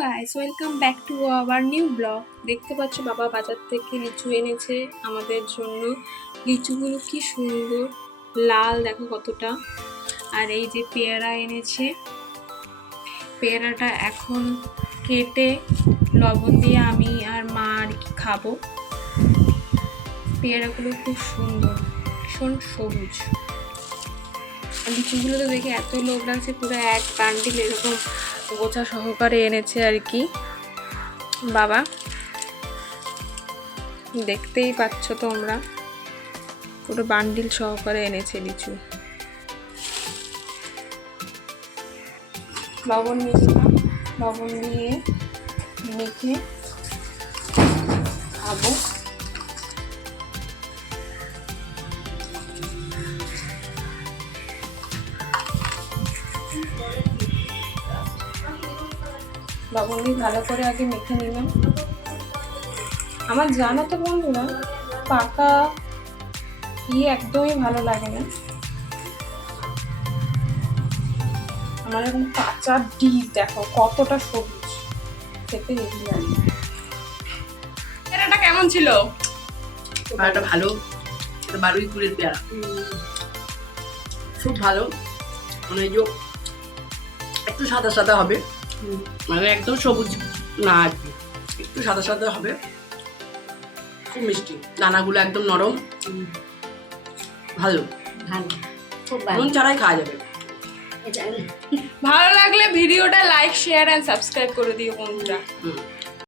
Guys, welcome back to our new blog. দেখতে পাচ্ছ বাবা বাজার থেকে লিচু এনেছে আমাদের জন্য। লিচুগুলো কি সুন্দর লাল, দেখো কতটা। আর এই যে পেয়ারা এনেছে, পেয়ারাটা এখন কেটে লবণ দিয়ে আমি আর মা আর কি খাবো। পেয়ারাগুলো খুব সুন্দর, ভীষণ সবুজ। লিচুগুলো তো দেখে এত লোভ লাগছে, পুরো এক বান্ডিল এরকম গোছা সহকারে এনেছে আর কি বাবা। দেখতেই পাচ্ছ তোমরা, পুরো বান্ডিল সহকারে এনেছে লিচু। লবণ নিয়েছিলাম, লবণ দিয়ে মেখে খাবো। লবণ দিয়ে ভালো করে আগে মেখে নিলাম। আমার জানো তো বন্ধুরা, পাকা একদমই ভালো লাগে না। আমার এরকম কাঁচা ডিপ দেখো কতটা সবুজ, খেতে হেভি লাগে। পেয়ারাটা কেমন ছিল? পেয়ারাটা ভালো, এটা বারুইপুরের পেয়ারা, খুব ভালো। মানে যে একটু সাদা সাদা হবে, মানে একদম সবুজ না আর কি, একটু সাদা সাদা হবে, খুব মিষ্টি, দানাগুলো একদম নরম, ভালো ভালো, খুব ভালো, ছাড়াই খাওয়া যাবে। ভালো লাগলে ভিডিওটা লাইক, শেয়ার এন্ড সাবস্ক্রাইব করে দিও বন্ধুরা।